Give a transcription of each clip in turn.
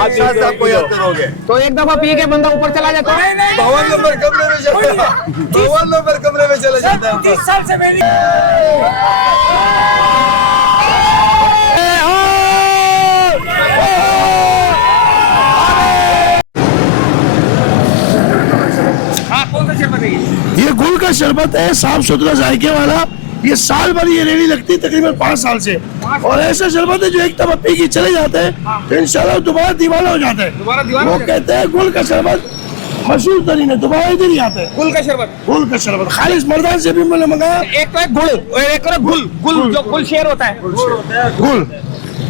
आपको याद करोगे तो एक दफा पी के बंदा ऊपर चला जाता है। 52 नंबर कमरे में चला 52 नंबर कमरे में चला जाता है 30 साल से मेरी ये गुड़ का शरबत है, साफ सुथरा जायके वाला। ये साल भर ये रेडी लगती है, तकरीबन 5 साल से। और ऐसा शरबत है जो एक दफा पी के चले जाते हैं तो इंशाल्लाह दोबारा दीवाना हो जाते हैं। वो कहते हैं गुड़ का शरबत मशहूर तरीन है, दोबारा इधर ही आते हैं। गुल का शरबत, गुड़ का शरबत खालिश मर्दान से भी मैंने मंगाया। एक तो है गुड़ और एक और गुल। गुल जो गुल शेर होता है, गुड़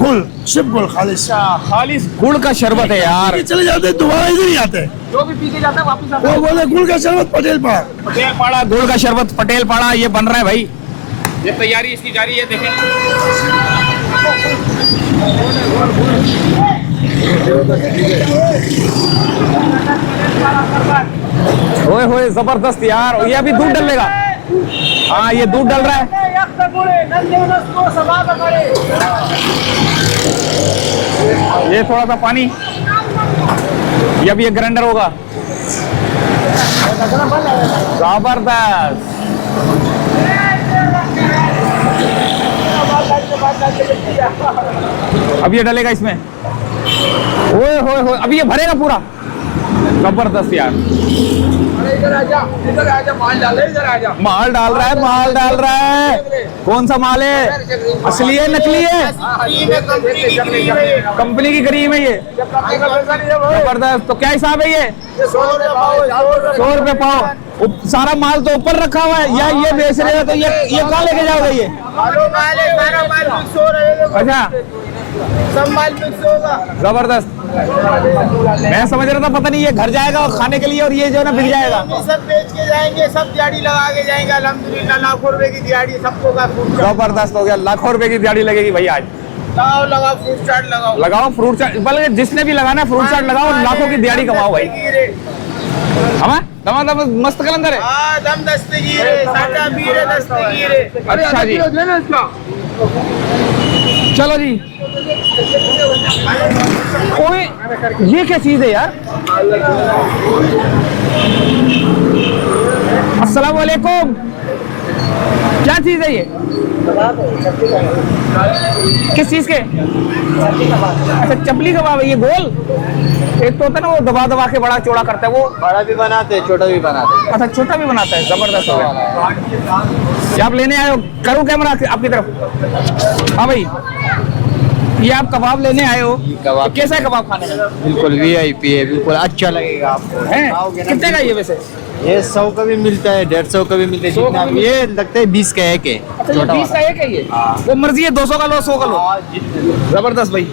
गुड़ सिर्फ गुड़ खालिश खालिस गुड़ का शरबत है यार। ये चले जाते हैं, दोबारा इधर ही आते हैं। जो भी पी के जाता है वापस आता है। वो बोले गुड़ का शरबत पटेल पाड़ा। पटेल पाड़ा गुड़ का शरबत पटेल पाड़ा ये बन रहा है भाई। ये तैयारी इसकी जारी है, देखें। ओए होए जबरदस्त यार। ये अभी दूध डलेगा। हाँ ये दूध डल रहा है। ये थोड़ा सा पानी, ये अभी ये ग्राइंडर होगा। जबरदस्त। अब ये डलेगा इसमें। ओए होए होए अभी ये भरेगा पूरा। जबरदस्त यार। इधर आजा माल डाल इधर आजा। माल डाल रहा है, माल डाल रहा है। कौन सा माल है? असली है नकली है? कंपनी की क्रीम है ये। जबरदस्त। तो क्या हिसाब है ये? 100 रुपए पाव। सारा माल तो ऊपर रखा हुआ है, या ये बेच रहे हो तो ये कहाँ लेके जाओगे ये? अच्छा सब माल मिक्स होगा। जबरदस्त। मैं समझ रहा था पता नहीं ये घर जाएगा और खाने के लिए और ये जो है ना बिक जाएगा। सब बेच के जाएंगे, सब दिहाड़ी लगा के जाएंगे। अल्हम्दुलिल्लाह लाखों रुपए की दिहाड़ी सबको का फ्रूट चाट। जबरदस्त हो गया। लाखों रुपए की दिहाड़ी लगेगी भाई आज। लगाओ लगाओ फ्रूट चाट लगाओ। लगाओ फ्रूट चाट, बल्कि जिसने भी लगाना है फ्रूट चाट लगाओ और लाखों की दिहाड़ी कमाओ भाई। हमें दम मस्त कलंदर है। हाँ दम दस्तगीर है, साटा पीर है, दस्तगीर है। अच्छा जी चलो जी। ओए ये क्या चीज है यार? अस्सलाम वालेकुम। क्या चीज है ये? किस चीज के? अच्छा चपली कबाब है ये गोल। एक तो होता है ना वो दबा दबा के बड़ा चौड़ा करता है, वो बड़ा भी बनाते हैं छोटा भी बनाते हैं। अच्छा छोटा भी बनाता है। जबरदस्त हो गया। ये आप लेने आए हो? करूँ कैमरा आपकी तरफ? हाँ भाई ये आप कबाब लेने आए हो? कबाब कैसा है कबाब खाने में? बिल्कुल VIP है, बिल्कुल अच्छा लगेगा आपको। हैं? कितने का ये वैसे? ये 100 का भी मिलता है, 150 का भी मिलता है। 100 का भी ये लगता है 20 का एक है। अच्छा ये 20 का एक है ये? वो मर्जी है 200 का लो 100 का लो। जबरदस्त भाई।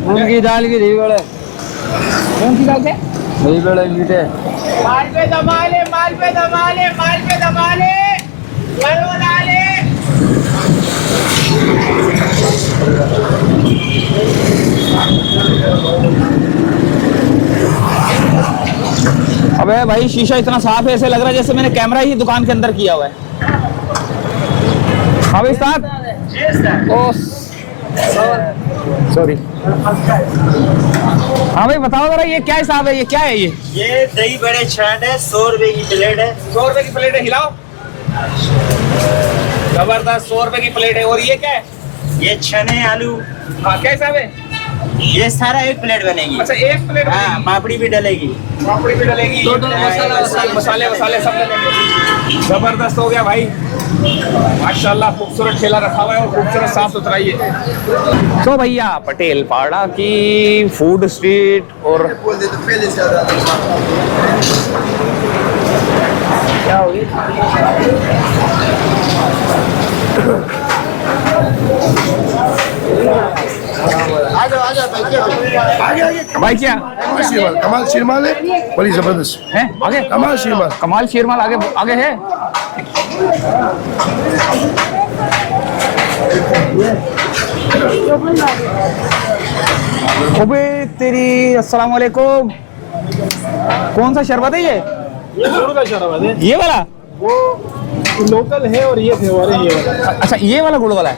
मूंगी दाल की दही बड़े, कौन सी दाल से? दही बड़े मीठे। माल पे दबा ले, माल पे दबा ले, माल पे दबा ले, घरों डाले। अबे भाई शीशा इतना साफ है, ऐसे लग रहा है जैसे मैंने कैमरा ही दुकान के अंदर किया हुआ है। हाँ भाई साहब। ओ सॉरी। हाँ भाई बताओ जरा ये क्या हिसाब है? ये क्या है ये? ये दही बड़े चाट है, 100 रुपए की प्लेट है। 100 रुपए की प्लेट है, हिलाओ। जबरदस्त 100 रुपए की प्लेट है। और ये क्या है? ये चने आलू, हाँ क्या हिसाब है? ये सारा एक प्लेट बनेगी। अच्छा एक प्लेट हाँ पापड़ी भी डलेगी। पापड़ी भी डलेगी, मसाले वसाले सब डलेंगे। जबरदस्त हो गया भाई। माशाल्लाह खूबसूरत ठेला रखा हुआ है और खूबसूरत साफ सुथरा ही है। तो भैया पटेल पाड़ा की फूड स्ट्रीट और क्या होगी? आगे भाई क्या कमाल शीरमाल है, बड़ी जबरदस्त है? आगे कमाल शीरमाल। कमाल शेरमाल आगे आगे है। ओबे तेरी। अस्सलाम वालेकुम। कौन सा शरबत है ये? गुड़ का शरबत है। ये वाला? लोकल है और ये फेवर है ये वाला। अच्छा ये वाला गुड़ वाला है,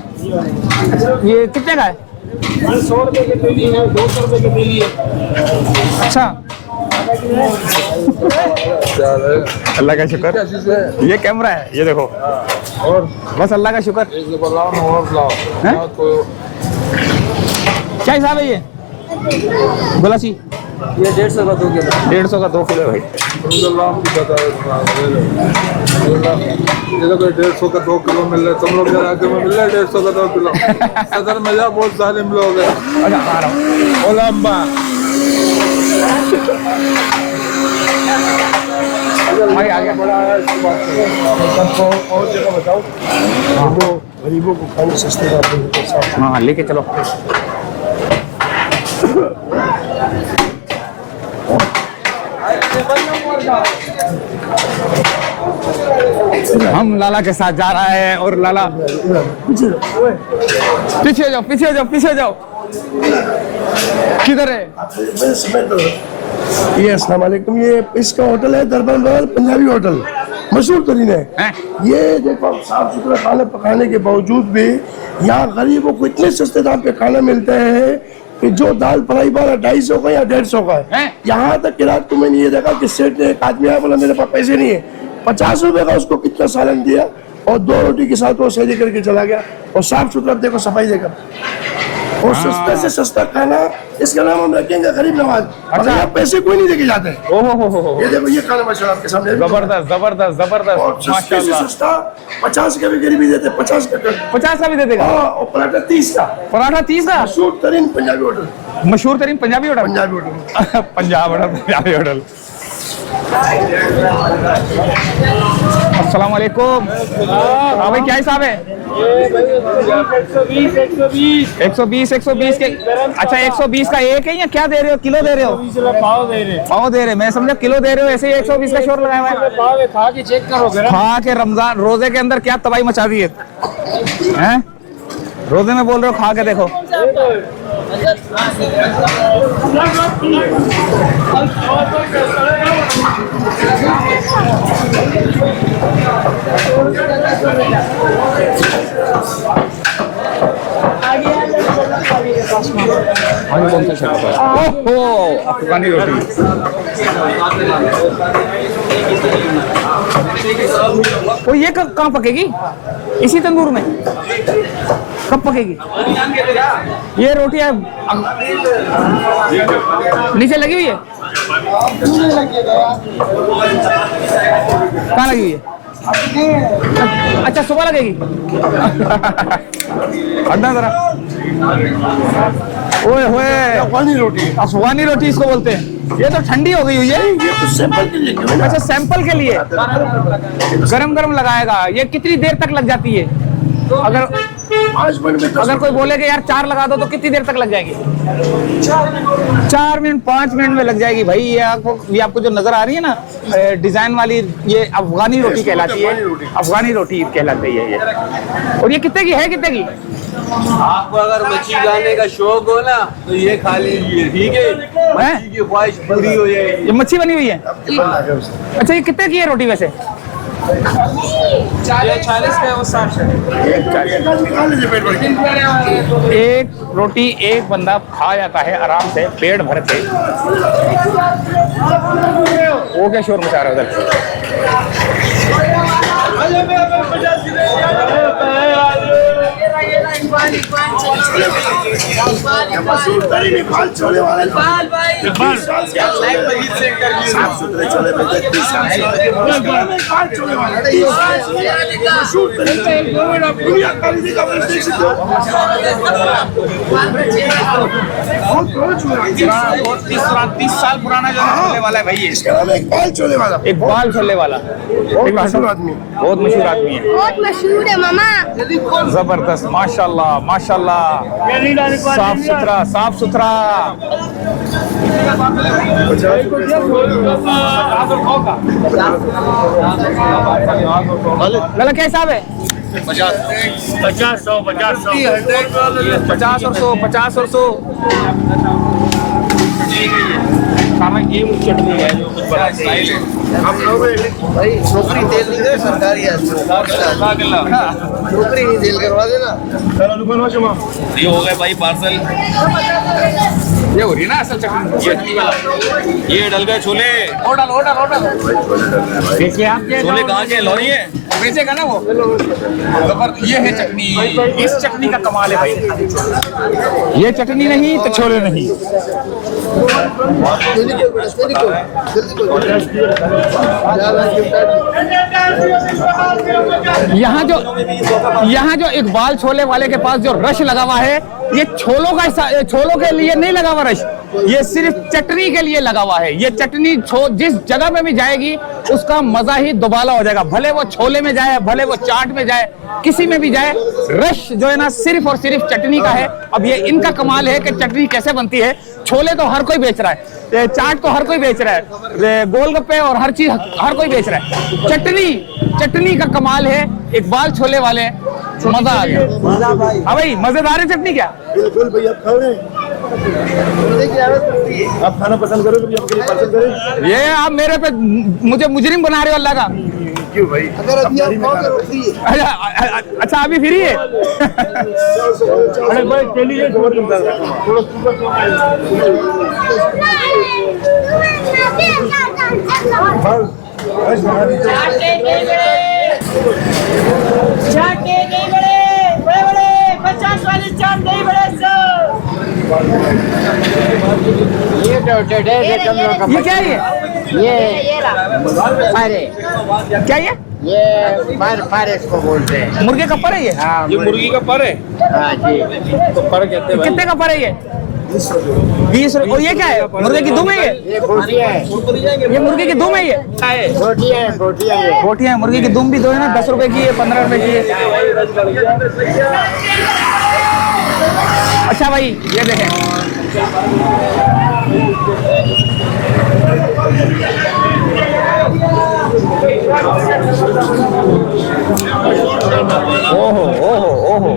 ये कितने का है? ये 100 रुपए की थैली है, 200 रुपए की थैली है। अच्छा अल्लाह का शुक्र, ये कैमरा है, ये देखो। और बस अल्लाह का शुक्र। हैं? क्या हिसाब है ये गुलाची? ये 150 का 2 किलो। 150 का 2 किलो भाई। ये तो कोई 150 का 2 किलो मिल रहा है, तुम लोग राज्य में मिल रहा है 150 का 2 किलो। सदर में जा, बहुत सारे लोग हैं। अच्छा आ रहा हूँ। ओ लंबा आ गया। बड़ा है, इसकी बात करो। सबको और जगह बताओ। गरीबों को खाने सस्ते दाम पे साफ। हाँ लेके चलो। हम लाला के साथ जा रहा है और लाला पीछे जाओ पीछे जाओ पीछे जाओ। किधर है? ये अस्सलाम वालेकुम, ये इसका होटल है दरबार बार पंजाबी होटल, मशहूर तरीन है। ये देखो आप, साफ सुथरा खाना पकाने के बावजूद भी यहाँ गरीबों को इतने सस्ते दाम पे खाना मिलता है कि जो दाल फ्राई वाला 250 का या 150 का है। यहाँ तक कि रात को मैंने ये देखा कि सेठ ने, एक आदमी आया, बोला मेरे पास पैसे नहीं है, 50 रुपए का उसको कितना सालन दिया और 2 रोटी के साथ वो सैरी करके चला गया। और साफ सुथरा देखो, सफाई देखो, और सस्ता से सस्ता खाना, इसका नाम हम रखेंगे गरीब नवाज। अच्छा, यहाँ पैसे कोई नहीं देके जाते। ओहो ये देखो, ये खाना मशहूर आपके सामने, जबरदस्त जबरदस्त और जबरदस्त सस्ते से सस्ता 50 का भी गरीबी देते, 50 का 50 का भी दे देगा। हाँ, और पराठा 30 का। पराठा 30 का। मशहूर तरीन पंजाबी होटल, मशहूर तरीन Punjabi hotel. Punjabi hotel. Punjabi hotel. अस्सलाम वालेकुम। हाँ भाई, क्या हिसाब है? 120 के। अच्छा 120 का एक है या क्या दे रहे हो, किलो दे रहे हो? पाव दे रहे हैं। पाव दे रहे हैं, मैं समझा किलो दे रहे हो, ऐसे ही 120 का शोर लगाया हुआ है। पाव है, खा के चेक करो। खा के रमजान रोजे के अंदर क्या तबाही मचा दी है, हैं? रोजे में बोल रहे हो, खा के देखो। कौन सा शर्ट है? ओहो, अफगानी रोटी। वो ये कहाँ पकेगी? इसी तंदूर में कब पकेगी ये रोटियां? नीचे लगी हुई है? कहाँ लगी हुई है? अच्छा सुबह लगेगी। हटना जरा। ओए होए, अफगानी रोटी। अफगानी रोटी इसको बोलते हैं। ये तो ठंडी हो गई हुई है। ये तो सैंपल के लिए। अच्छा सैंपल के लिए गरम गरम लगाएगा। ये कितनी देर तक लग जाती है? अगर 5 मिनट में, अगर कोई बोले कि यार 4 लगा दो तो कितनी देर तक लग जाएगी? 4 मिनट 5 मिनट में लग जाएगी भाई। ये आपको जो नजर आ रही है ना डिजाइन वाली, ये अफगानी रोटी कहलाती है। अफगानी रोटी कहलाती है ये। और ये कितने की है, कितने की? आपको अगर मच्छी खाने का शौक हो ना तो ये खा लीजिए, ठीक है? मच्छी की ख्वाहिश पूरी हो जाएगी। ये मच्छी बनी हुई है। अच्छा ये कितने की है रोटी वैसे? 40 का, वो 60 एक रोटी एक बंदा खा जाता है आराम से, पेट भर के। वो क्या शोर मचा रहा है उधर? छोले वाले तीस साल पुराना जो छोले वाला है भाई ये। बाल छोले वाला, एक बाल छोले वाला बहुत मशहूर आदमी, बहुत मशहूर आदमी है। बहुत मशहूर है मामा। जबरदस्त, माशाल्लाह माशाल्लाह, साफ सुथरा साफ सुथरा। लाला क्या हिसाब है? 50 100 50 और 100 50 और 100। ये चटनी है जो कुछ बड़ा स्टाइल है। भाई नौकरी तेल नहीं दे सरकारी है नौकरी नहीं तेल करवा देना ये हो गए भाई पार्सल। ये हो रही है ना असल चटनी ये डल गए chole. Hotel hotel hotel chole कहाँ के लौरी है बेचेगा ना वो जबर। ये है चटनी। इस चटनी का कमाल है भाई। ये चटनी नहीं तो छोले नहीं। यहाँ जो इकबाल छोले वाले के पास जो रश लगा हुआ है ये छोलों के लिए नहीं लगा हुआ रश, ये सिर्फ चटनी के लिए लगा हुआ है। ये चटनी जिस जगह में भी जाएगी उसका मजा ही दुबाला हो जाएगा, भले वो छोले में जाए भले वो चाट में जाए किसी में भी जाए, रश जो है ना सिर्फ और सिर्फ चटनी का है। अब ये इनका कमाल है कि चटनी कैसे बनती है। छोले तो हर कोई बेच रहा है, चाट तो हर कोई बेच रहा है, गोलगप्पे और हर चीज हर कोई बेच रहा है। चटनी का कमाल है। इकबाल छोले वाले मजा आ गया। हाँ भाई मजेदार है चटनी क्या? बिल्कुल भाई आप खाओ आप खाना पसंद करो तो आपके लिए पसंद करें। ये आप मेरे पे मुझे मुजरिम बना रहे हो अल्लाह का। क्यों भाई? अगर अभी आप खाओगे तो फ्री है। अच्छा अभी फ्री है। अरे भाई के लिए चाटे नहीं बड़े बड़े बड़े 50 वाले चाट नहीं बड़े ये क्या है ये फारे क्या ये फारे इसको बोलते हैं। मुर्गे का पर है ये? हाँ ये मुर्गी का पर है। हाँ जी तो पर कहते हैं कितने का पर है ये? 20 रुपये। और ये क्या है? मुर्गे की दुम है ये? बोटियाँ है, ये मुर्गे की दुम है ये? बोटियाँ है। बोटियाँ मुर्गे की दुम भी दो है ना, 10 रुपए की है 15 रुपए की है। अच्छा भाई ये देखें ओहो ओहो ओहो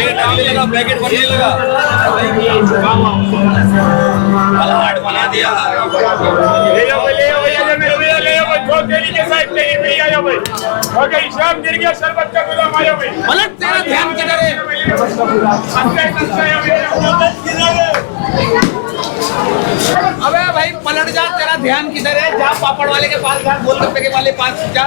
ये लगा ब्रैकेट बढ़ने लगा बना दिया। ले जाओ भैया ले जाओ भाई डेली के साथ नहीं मिल गया भाई। ओके शाम गिर गया शरबत का गुलाम आया भाई। पलट तेरा ध्यान किधर है? अबे भाई पलट जा, तेरा ध्यान किधर है? जा पापड़ वाले के पास जा, गोलगप्पे के वाले पास जा,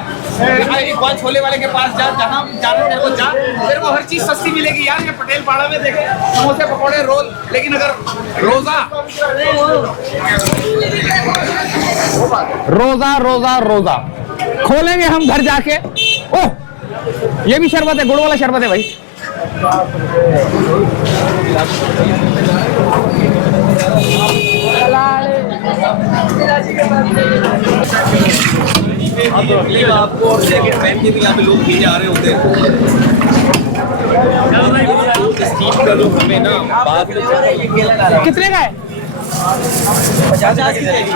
इकबाल छोले वाले के पास जा, जहाँ जाना तेरे को जा। तेरे को हर चीज सस्ती मिलेगी यार। ये पटेल पाड़ा में देखे समोसे पकौड़े रोल, लेकिन अगर रोजा खोलेंगे हम घर जाके। ओह ये भी शरबत है, गुड़ वाला शरबत है भाई। आपको और जैकेट पहन के भी यहाँ पे लोग पीने आ रहे होते हैं। कितने का है?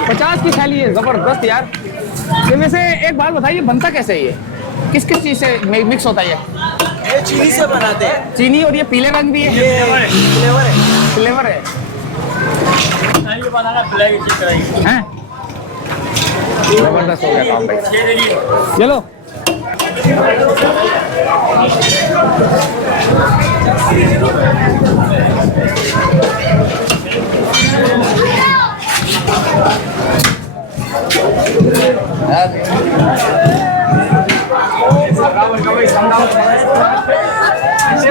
50 की थैली है। जबरदस्त यार। इनमें से एक बात बताइए बनता कैसे है ये? किस किस चीज से मिक्स होता है ये? चीनी से बनाते हैं। चीनी और ये पीले रंग भी है। फ्लेवर है। हैं? जबरदस्त हो गया काम भाई। चलो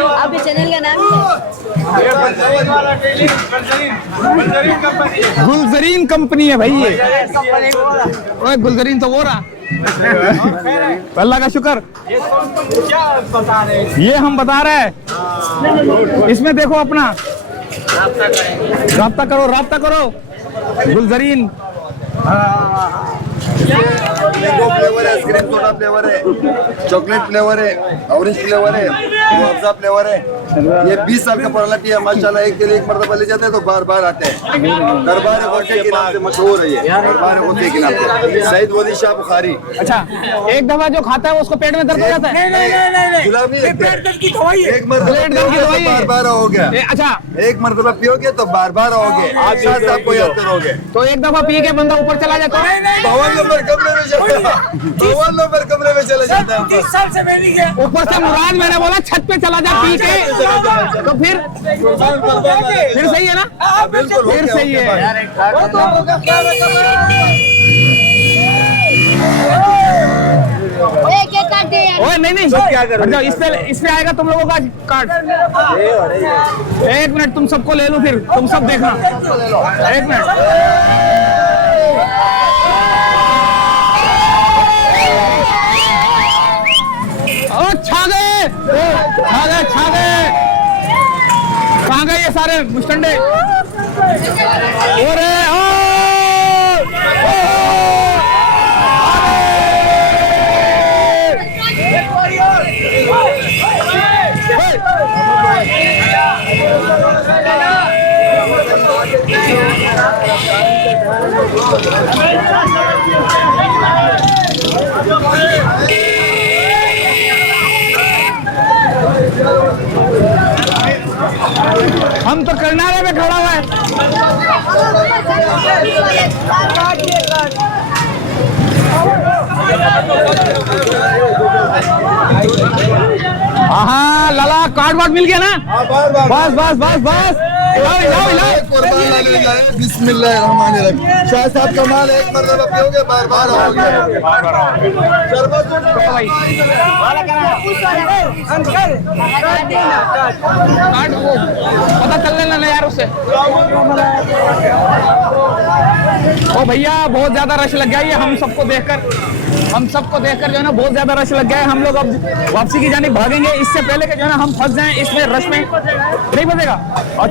आपके चैनल का नाम क्या है? गुलजरीन कंपनी है भाई ये। ओए गुलजरीन तो वो रहा। अल्लाह का शुक्र। ये हम बता रहे हैं। इसमें देखो अपना राब्ता करो गुलजरीन। मैंगो फ्लेवर है, आइसक्रीम सोडा फ्लेवर है, चॉकलेट फ्लेवर है, ऑरेंज फ्लेवर है। अफजा फ्लेवर है, ये 20 साल का पुराना टी है माशाल्लाह। एक के लिए एक मरतबा ले जाते हैं तो बार बार आते हैं। दरबार होते के नाम से मशहूर है ये, दरबार होते के नाम से। सईद वली शाह बुखारी। अच्छा, एक दफा जो खाता है उसको पेट में दर्द हो जाता है? नहीं, गुलामी पेट दर्द की दवाई है। एक मरतबा बार बार आओगे। अच्छा, एक मरतबा पियोगे तो बार बार आओगे, आपको याद करोगे। तो एक दफा पी के बंदा ऊपर चला जाता है? 52 नंबर कमरे में चला जाता है, 52 नंबर कमरे में चला जाता है। 30 साल से मैं भी गया। ऊपर से मुराद मैंने बोला छत पे चला जा पी के, तो फिर सही है ना? बिल्कुल फिर सही है। ओए नहीं क्या करोगे? अच्छा, इसमें आएगा तुम लोगों का कार्ड। एक मिनट, तुम सबको ले लो, फिर तुम सब देखना। एक मिनट, छा गए। कहाँ गए ये सारे मुस्टंडे? और हम तो करनारे में खड़ा हुआ है। हाँ लाला, कार्ड वार्ड मिल गया ना? बस बस बस बस, बिस्मिल्लाहिर्रहमानिर्रहीम। शाह साहब का माल एक मरतबा पियोगे बार बार आओगे। कार्ड वो पता चल लेना ना यार उससे। ओ भैया, बहुत ज्यादा रश लग गया, ये हम सबको देखकर जो है ना बहुत ज्यादा रश लग गया है। हम लोग अब वापसी की जानिब भागेंगे, इससे पहले कि जो है ना हम फंस जाएं इसमें रश में। नहीं फंसेगा? और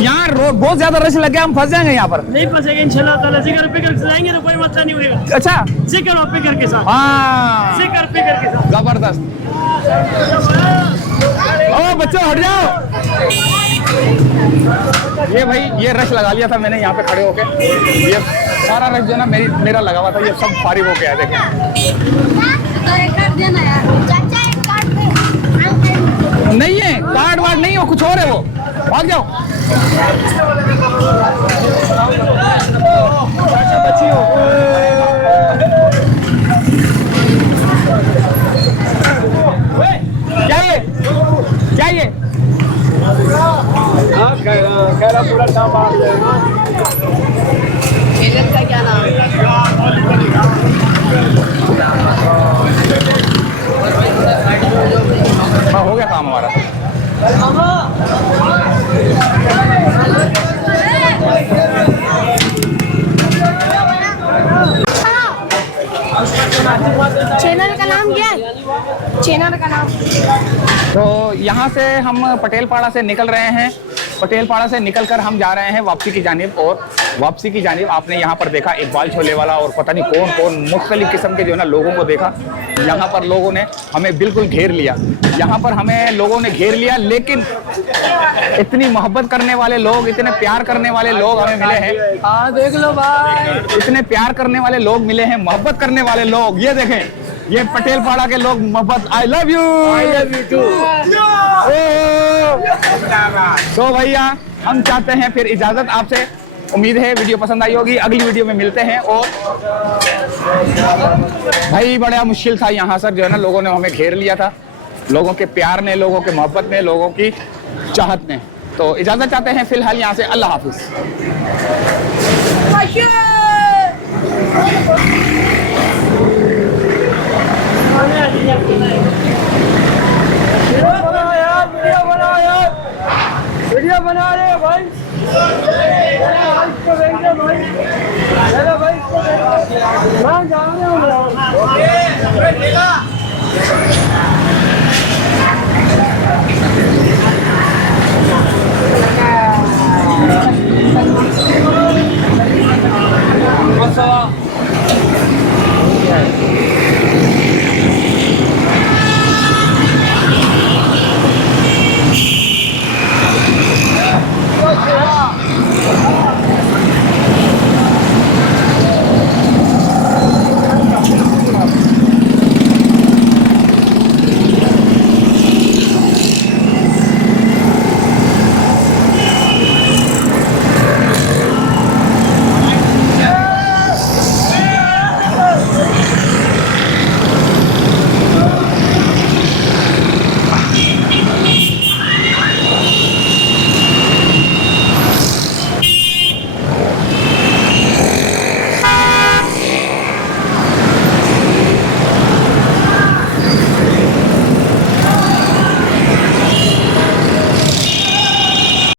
यहाँ बहुत ज्यादा रश लग गया, हम फंस जाएंगे यहाँ पर। नहीं फंसेंगे इंशाल्लाह ताला। जिक्र फिक्र से जाएंगे तो कोई मसला नहीं होगा। अच्छा, जिक्र और फिक्र के साथ। हाँ, जिक्र फिक्र के साथ जबरदस्त। ओ बच्चों हट जाओ। ये भाई, ये रश लगा लिया था मैंने यहाँ पे खड़े होके। ये सारा रश जो है ना मेरा लगा हुआ था, ये सब फारिग होके आया। देखें, नहीं है कार्ड वार्ड, नहीं हो, कुछ और है वो। भाग जाओ। क्या ये पूरा काम आ क्या नाम है? हाँ, हो गया काम हमारा। चैनल का नाम क्या है? चैनल का नाम तो यहाँ से हम पटेलपाड़ा से निकल रहे हैं। पटेलपाड़ा से निकलकर हम जा रहे हैं वापसी की जानिब। और वापसी की जानिब आपने यहाँ पर देखा इकबाल छोले वाला और पता नहीं कौन कौन मुख्तलिफ किस्म के जो है ना लोगों को देखा। यहाँ पर लोगों ने हमें बिल्कुल घेर लिया। यहाँ पर हमें लोगों ने घेर लिया, लेकिन इतनी मोहब्बत करने वाले लोग, इतने प्यार करने वाले लोग हमें मिले हैं। हाँ देख लो भाई, इतने प्यार करने वाले लोग मिले हैं, मोहब्बत करने वाले लोग। ये देखें, ये पटेलपाड़ा के लोग मोहब्बत। I love you too. तो भैया, हम चाहते हैं फिर इजाजत आपसे। उम्मीद है वीडियो पसंद आई होगी। अगली वीडियो में मिलते हैं। और भाई बड़ा मुश्किल था यहाँ सर, जो है ना लोगों ने हमें घेर लिया था, लोगों के प्यार ने, लोगों के मोहब्बत ने, लोगों की चाहत ने। तो इजाजत चाहते हैं फिलहाल यहाँ से। अल्लाह हाफिज। वीडियो बना रहे भाई। भाई